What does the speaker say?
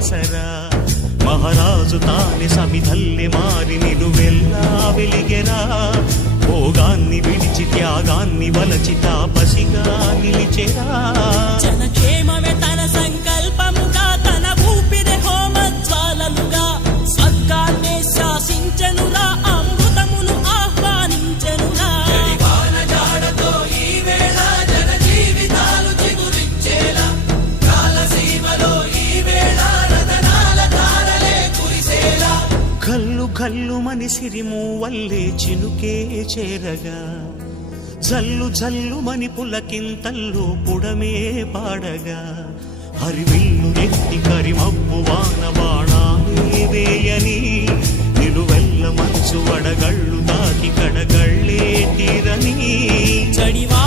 ఆసరా మహారాజు తానే సమిధల్లె మారి నిలువెల్లా వెలిగెరా భోగాన్ని విడిచి త్యాగాన్ని వలచి తాపసిగా నిలిచెరా జనక్షేమమే తన సంకల్పముగా తన ఊపిరి హోమజ్వాలలుగా స్వర్గాన్నే శాసించెనురా అమృతమును ఆహ్వానించెనురా జాడతో ఈ వేళ జన జీవితాలు చిగురించేలా కాలసీమలో ఈ వేళ రతనాల ధారలే కురిసేలా కల్లు కల్లు మని సిరిము వల్లే చినుకే చేరగా జల్లు జల్లు మని పులకింతల్లు పుడమే పాడగా హరివిల్లు నెత్తి కరిమబ్బు వాన బాణాలే వేయని నిలువెల్ల మనసు వడగళ్ళు తాకి కడగళ్ళే తీరని జడివా